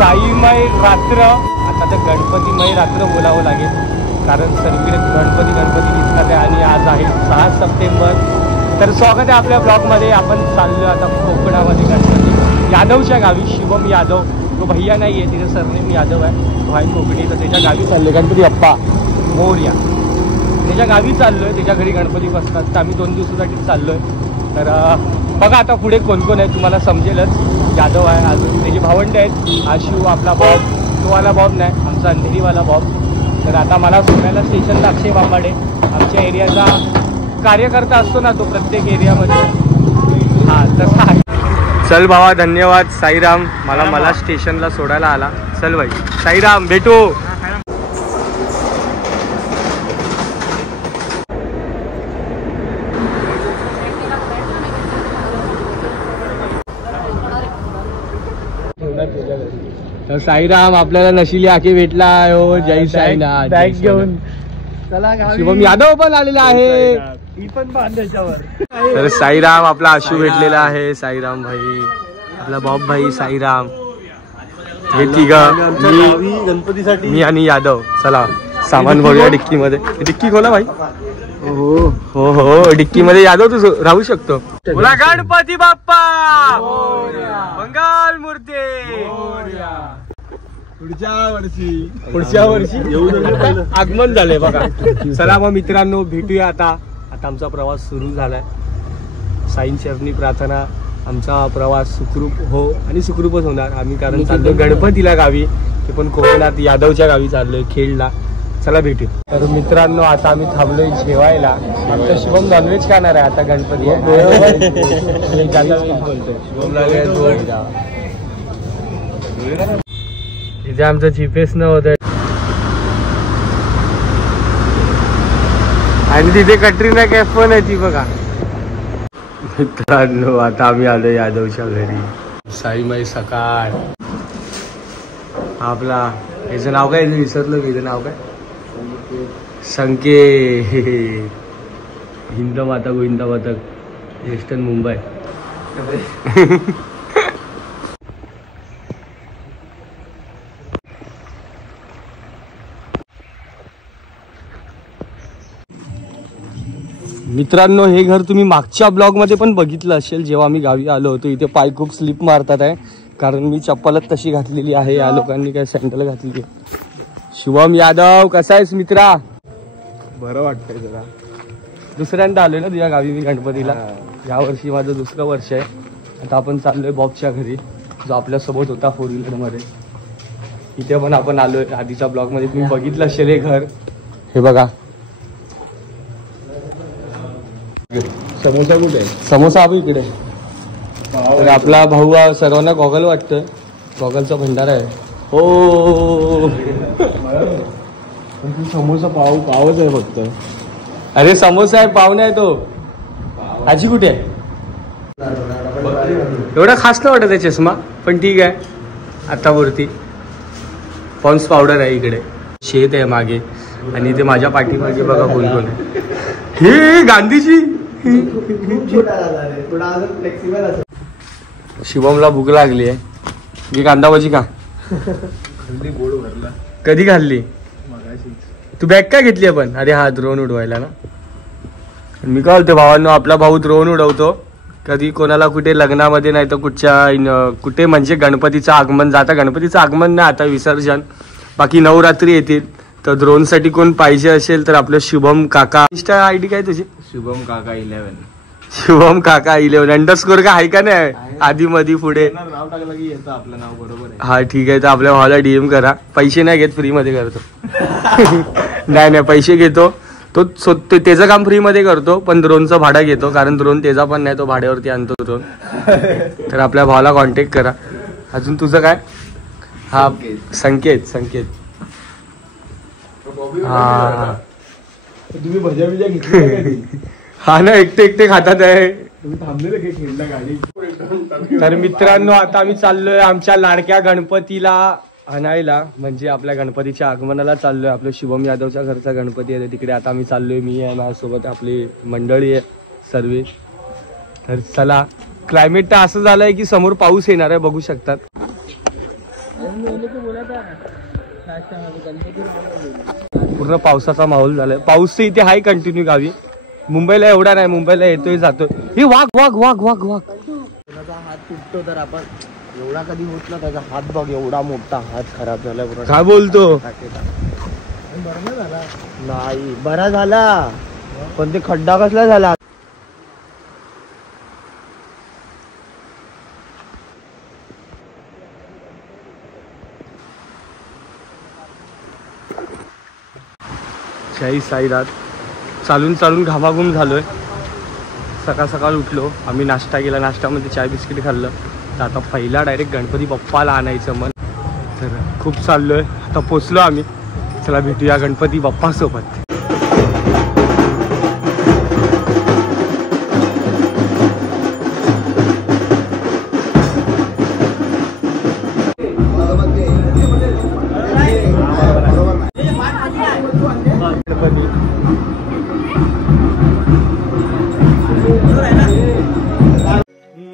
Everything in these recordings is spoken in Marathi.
साईमय रात्र, आता तर गणपतीमय रात्र बोलावं लागेल, कारण सर्वीकडे गणपती दिसतात आहे. आणि आज आहे 6 सप्टेंबर. तर स्वागत आहे आपल्या ब्लॉगमध्ये. आपण चाललो आता कोकणामध्ये गणपती यादवच्या गावी. शिवम यादव तो भैया नाही आहे, तिचं सरनेम यादव आहे, तो आहे कोकणी. तर त्याच्या गावी चाललो, गणपती अप्पा मोरया त्याच्या गावी चाललो आहे. त्याच्या घरी गणपती बसतात, तर आम्ही 2 दिवसासाठी चाललो आहे. तर बघा आता पुढे कोण कोण आहे तुम्हाला समजेलच. यादव आहे, अजून त्याचे भावंडे आहेत, आशिव आपला बॉब, तोवाला बॉब नाही, आमचा अंधेरीवाला बॉब. तर आता मला सोडायला स्टेशनला अक्षय बांबाडे, आमच्या एरियाचा कार्यकर्ता असतो ना तो प्रत्येक एरियामध्ये, हां तसा आहे. चल भावा, धन्यवाद साईराम, मला स्टेशनला सोडायला आला. चल भाई साईराम, भेटू. तर साईराम आपल्याला नशिली आखे भेटला. हो जय साईनाथ. बॅग घेऊन शिवम यादव पण आलेला आहे, तर साईराम आपला आशू भेटलेला आहे. साईराम भाई, आपला बॉब भाई, साईराम, हे तिघं, मी आणि यादव. चला सामान भरूया डिक्की मध्ये. डिक्की खोला भाई. हो हो हो, डिक्की मध्ये यादव तू राहू शकतो. बोला गणपती बाप्पा, मंगल मूर्ती. पुढच्या वर्षी आगमन झालंय बघा. चला मग मित्रांनो, भेटूया आता आमचा प्रवास सुरू झालाय. साईंचरणी प्रार्थना, आमचा प्रवास सुखरूप हो आणि सुखरूपच होणार. आम्ही कारण चाललोय गणपतीला गावी, ते पण कोकणात यादवच्या गावी चाललोय, खेडला. चला भेटू. तर मित्रांनो, आता आम्ही थांबलोय जेवायला. आमचा शिवम नॉनव्हेज खाणार आहे आता, गणपती तिथे आमचं जीपीएस न होत आणि तिथे कटरीना कॅफ पण आहे ती बघा. मित्रांनो, आता आम्ही आलो यादवच्या घरी. साईमाई सकाळ. आपला याचं नाव काय, विसरलं मी, नाव काय, संके हिंद माता गोविंदा माता, वेस्टर्न मुंबई. मित्रांनो, हे घर तुम्ही मागच्या ब्लॉग मध्ये पण बघितलं असेल. जेव्हा आम्ही गावी आलो होतो, इथे पाय खूप स्लिप मारतात आहे, कारण मी चप्पलच तशी घातलेली आहे. या लोकांनी काय सँडल घातली. शिवम यादव, कसा आहेस मित्रा? बरं वाटतंय जरा. दुसऱ्यांदा आलोय ना तुझ्या गावी मी गणपतीला. या वर्षी माझं 2रं वर्ष आहे. आता आपण चाललोय बॉबच्या घरी, जो आपल्यासोबत होता 4 व्हीलर मध्ये. इथे पण आपण आलोय. आधीच्या ब्लॉग मध्ये तुम्ही बघितलं असेल हे घर. हे बघा, समोसा कुठे आहे? समोसा आपण इकडे. तर आपला भाऊ सर्वांना गॉगल वाटतं, गॉगलचा भंडारा आहे. हो समोसा पावच आहे फक्त. अरे समोसा आहे, पाव नाही तो. आजी कुठे आहे? एवढा खास नाही वाटत आहे चष्मा, पण ठीक आहे. आता वरती पॉन्स पावडर आहे, इकडे शेत आहे मागे, आणि ते माझ्या पाठीमागे बघा कोण कोण आहे. हे गांधीजी. शिवमला भूक लागली आहे. मी कांदा भजी का कधी खाल्ली? तू बॅग काय घेतली आपण? अरे हा, ड्रोन उडवायला ना. मी काय बोलतो भावांनो, आपला भाऊ ड्रोन उडवतो कधी कोणाला कुठे लग्नामध्ये, नाही तर कुठे म्हणजे गणपतीचं आगमन. जाता गणपतीचं आगमन नाही, आता विसर्जन, बाकी नवरात्री येतील. तर ड्रोन साठी कोण पाहिजे असेल तर आपलं शुभम काका. इंस्टा आयडी काय तुझी? शुभम काका 11. शुभम काका 11 अंडरस्कोर का आहे का नाही आधी मधी पुढे? नाव टाकलं की येतं आपलं नाव, बरोबर आहे. हा ठीक आहे. तर आपल्या भावाला डीएम करा. पैसे नाही घेत, फ्री मध्ये करतो. नाही पैसे घेतो तो, त्याचं काम फ्री मध्ये करतो, पण ड्रोनचं भाडं घेतो, कारण ड्रोन त्याचा पण नाही, तो भाड्यावरती आणतो ड्रोन. तर आपल्या भावाला कॉन्टॅक्ट करा. अजून तुझं काय? हा, संकेत. हा, तुम्ही भज्या बिजा घेतली? हा ना, एकटे खातात आहे. तुम्ही थांबलेलं की खेळला गाडी? तर मित्रांनो, आता आम्ही चाललोय आमच्या लाडक्या गणपतीला आणायला, म्हणजे आपल्या गणपतीच्या आगमनाला चाललोय. आपलं शुभम यादवच्या घरचा गणपती आहे तिकडे. आता आम्ही चाललोय, मी आहे, माझ्यासोबत आपली मंडळी आहे सर्व. तर चला, क्लायमेट तर असं झालंय की समोर पाऊस येणार आहे, बघू शकतात. पूर्ण पावसाचा माहोल झालाय. पाऊस तर इथे आहे कंटिन्यू गावी. मुंबईला एवढा नाही, मुंबईला येतोय जातोय. हे वाघ वाघ वाघ वाघ वाघ. कोणाचा हात तुटतो तर आपण एवढा कधी होत ना, त्याचा हात बघ एवढा मोठा हात खराब झाला. काय बोलतो? बरा झाला नाही, बरा झाला पण ते खड्डा कसला झाला. जय साईनाथ. चालून चालून घामाघूम झालोय. सकाळ सकाळ उठलो आम्ही, नाश्ता केला, नाश्त्यामध्ये चाय बिस्किट खाल्लं. तर आता पहिला डायरेक्ट गणपती बाप्पाला आणायचं मन. तर खूप चाललोय. आता पोचलो आम्ही. चला भेटूया गणपती बाप्पासोबत.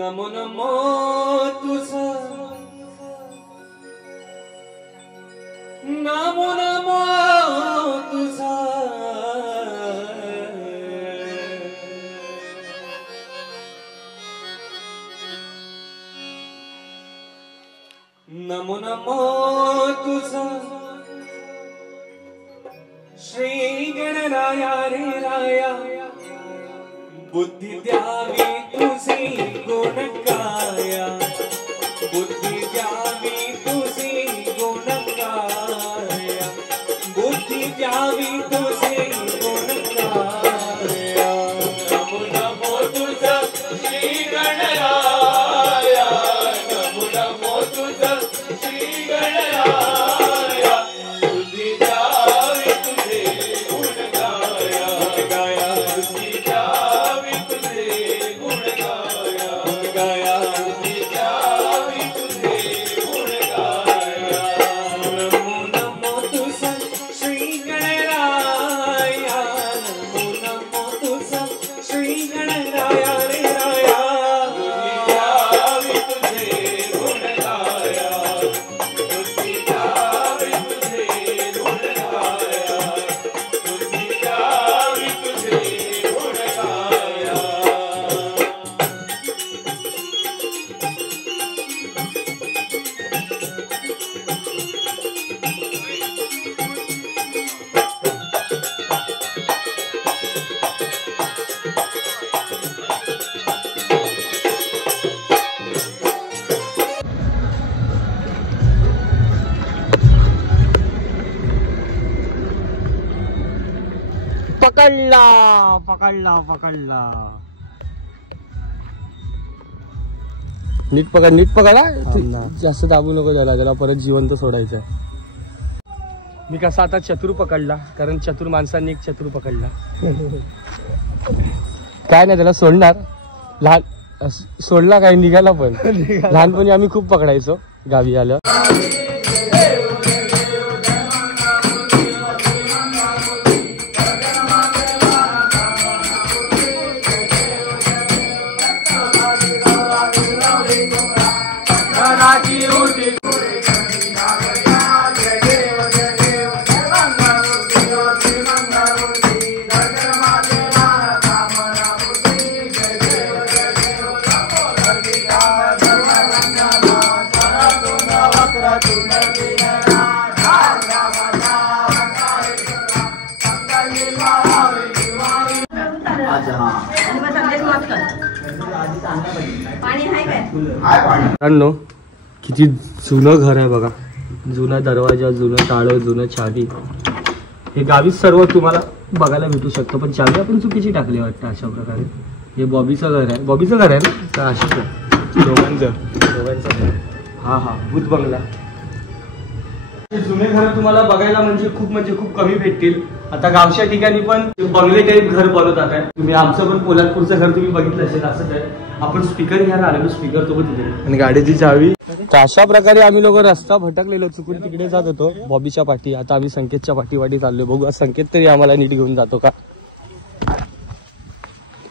नमो नमो तुझा, नमो नमो तुझा, नमो नमो तुझा, श्री गणराया रे राया, बुद्धी द्यावी तुझी गुणकाया, बुद्धी द्यावी तुझी गुणकाया, बुद्धी द्यावी तुझी गुणकाया. नमो नमो तुझा श्री गणराया, नमो नमो तुझा श्री गणराया, बुद्धी द्यावी तुझे गुणकाया, गाया बुद्धी द्यावी तुझे गुणकाया, गाया बुद्धी द्यावी तुझे गुणकाया. नमो नमो तुझा श्री गणराया, नमो नमो तुझा श्री गणराया रे राया, बुद्धी द्यावी तुझे गुणकाया, बुद्धी द्यावी तुझे गुणकाया, बुद्धी द्यावी तुझे गुणकाया. पकडला पकडला पकडला. नीट पकड, नीट पकड हा. जास्त दाबू नको त्याला परत जिवंत सोडायचं. मी कसा आता चतुर पकडला, कारण चतुर माणसांनी एक चतुर पकडला. काय नाही त्याला सोडणार. लहान सोडला काय, निघाला पण. लहानपणी आम्ही खूप पकडायचो गावी आलं. मित्रांनो किती जुनं घर आहे बघा. जुना दरवाजा, जुनं टाळं, जुनं चावी. हे गावीच सर्व तुम्हाला बघायला भेटू शकतं. पण चावी आपण चुकीची टाकली वाटतं अशा प्रकारे. हे बॉबीचं घर आहे. बॉबीचं घर आहे ना, तर अशीच आहे दोघांचं घर. हा हा, भूत बंगला. जुने घर तुम्हाला बघायला म्हणजे खूप कमी भेटतील. आता गावच्या ठिकाणी पण बंगले टाईप घर बनवतात आहे. तुम्ही आमचं पण पोलादपूरचं घर तुम्ही बघितलं असेल. असंच आहे. आपण स्पीकर घ्यायला आलेलो, स्पीकर तो पण तिकडे आणि गाडीची चावी. अशा प्रकारे आम्ही लोक रस्ता भटकलेलो, चुकून तिकडे जात होतो बॉबीच्या पाठी. आता आम्ही संकेतच्या पाठी चाललोय. बघू संकेत तरी आम्हाला नीट घेऊन जातो का.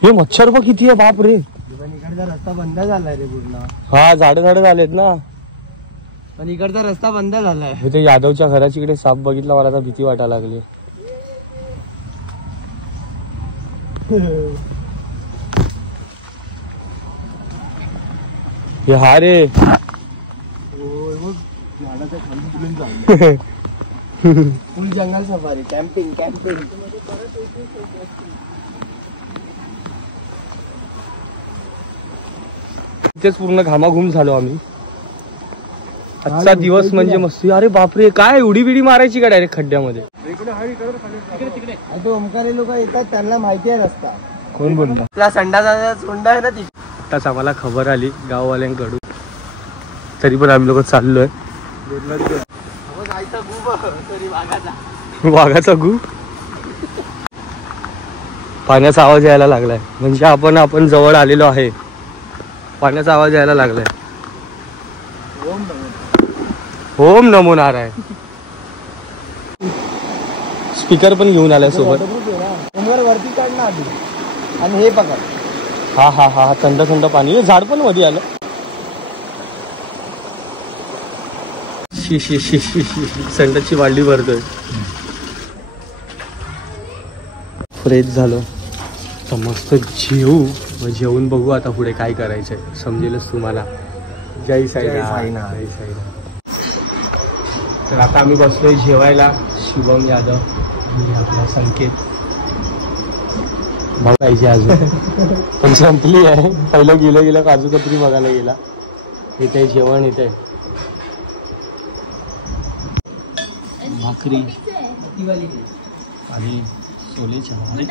हे मच्छर बघ किती आहे, बाप रे. इकडचा रस्ता बंद झालाय रे पूर्ण. हा, झाडं झालेत ना. पण इकडचा रस्ता बंद झालाय. मी ते यादवच्या घराची इकडे साप बघितला, मला आता भीती वाटायला लागली. हे हा रे फुल जंगल सफारी, कॅम्पिंग कॅम्पिंग. इथेच पूर्ण घामाघूम झालो आम्ही. आजचा दिवस म्हणजे मस्ती. अरे बापरे, काय उडी बिडी मारायची का डायरेक्ट खड्ड्यामध्ये? ओमकारी लोक येतात, त्यांना माहिती आहे रस्ता. कोण बोलतो? आपला संडाचा सोंडा आहे ना ती. आताच आम्हाला खबर आली गाववाल्यांकडून, तरी पण आम्ही लोक चाललोय. वाघाचा गु. पाण्याचा आवाज यायला लागलाय, म्हणजे आपण जवळ आलेलो आहे. पाण्याचा आवाज यायला लागलाय. ओम नमो नारायण. स्पीकर पण घेऊन आलाय सोबत. वरती काढणं आधी आणि हे पकड. हा हा हा, थंड थंड पाणी. हे झाड पण मध्ये आलं. शी शी शी शी शी, संडाची बालडी भरतोय. फ्रेश झालो तर मस्त जेवू. मग जेवून बघू आता पुढे काय करायचंय, समजेलच तुम्हाला. जय साईनाथ. जय साईनाथ. तर आता आम्ही बसलोय जेवायला. शुभम यादव आणि आपला संकेत भाऊ पाहिजे अजून, पण संपली आहे. पहिलं गेलं काजू कतरी बघायला गेला. इथे जेवण येते. भाकरी आणि छोले चना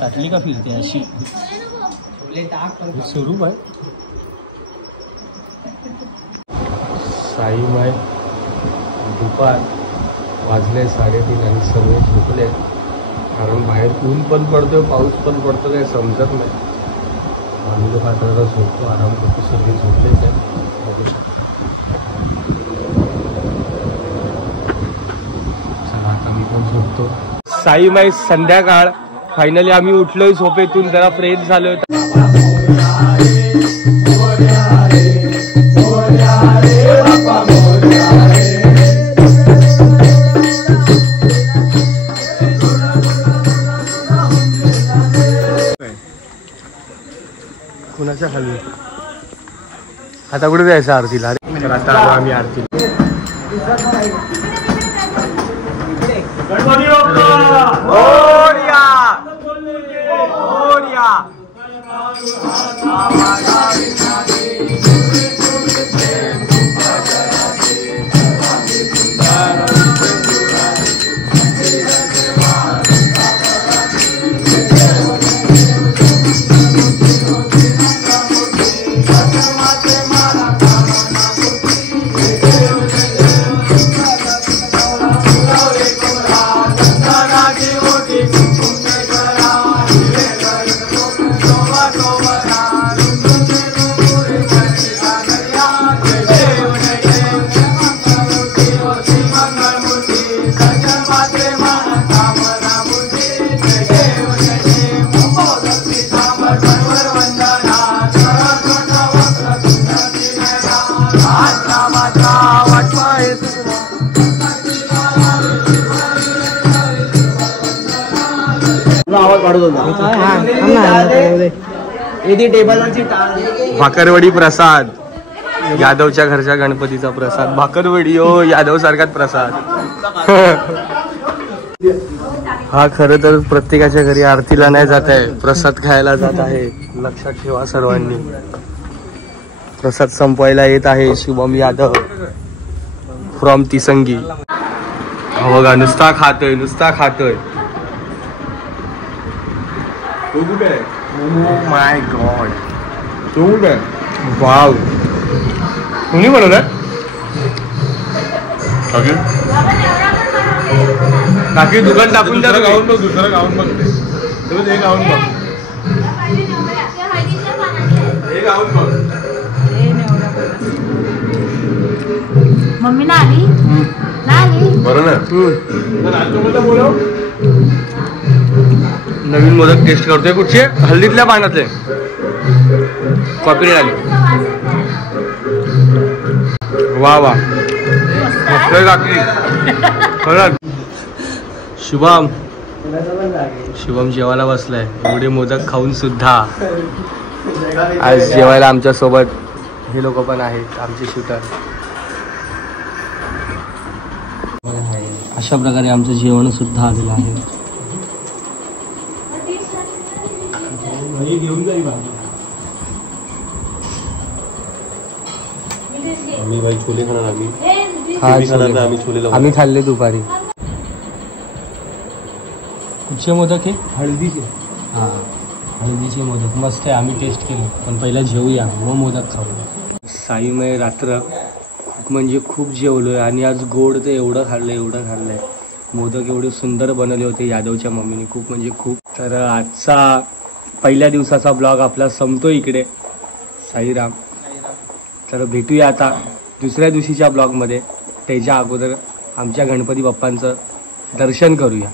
टाकली का फिरते अशी स्वरूप आहे. साईबाई दुपार वाजले 3:30 आणि सर्व झोपले, कारण बाहेर ऊन पण पडतोय, पाऊस पण पडतो, काही समजत नाही. आम्ही लोक आता जरा झोपतो, आराम करतो. सर्व झोपलेच आहे, बघू शकतो. चला आता मी पण झोपतो. साईबाई संध्याकाळ. फायनली आम्ही उठलोय झोपेतून, जरा फ्रेश झालोय. कुणाच्या खाली आता कुठे जायचं आरतीला? तर आता आम्ही आरतीला. भाकरवडी प्रसाद, यादवच्या घरच्या गणपतीचा प्रसाद. भाकरवडी हो, यादव सारखाच प्रसाद. हा खरं तर प्रत्येकाच्या घरी आरतीला नाही जात आहे, प्रसाद खायला जात आहे. लक्षात ठेवा सर्वांनी. प्रसाद संपवायला येत आहे शुभम यादव फ्रॉम तिसंगी. बघा नुसता खातोय, नुसता खातोय. माय गॉड, वाव. कोणी बनवलं? बाकी दुकान टाकून द्या. गाऊन बघ, दुसरं गाऊन बघ. हे गाऊन बघ, हे गाऊन बघ. मम्मी ना आली ना आली बरं ना. बोलव. नवीन मोदक टेस्ट करतोय. कुठचे? हल्दीतल्या पाण्यातले. कॉपी आली. वा वा. शुभम जेवायला बसलाय. एवढे मोदक खाऊन सुद्धा आज जेवायला आमच्या सोबत हे लोक पण आहेत, आमचे शूटर. अशा प्रकारे आमचं जेवण सुद्धा आलेलं आहे. आम्ही खाल्ले दुपारी. कुठचे मोदक आहे? हळदीचे. हां, हळदीचे मोदक मस्त आहे. आम्ही टेस्ट केलं, पण पहिला जेवूया मग मोदक खाऊ. साईमय रात्र खूप म्हणजे खूप जेवलोय आणि आज गोड तर एवढं खाल्लंय. मोदक एवढे सुंदर बनवले होते यादवच्या मम्मीने, खूप म्हणजे खूप. तर आजचा पहिल्या दिवसाचा ब्लॉग आपला संपतो इकडे. साईराम. तर भेटूया आता दुसऱ्या दिवशीच्या ब्लॉगमध्ये. त्याच्या अगोदर आमच्या गणपती बाप्पांचं दर्शन करूया.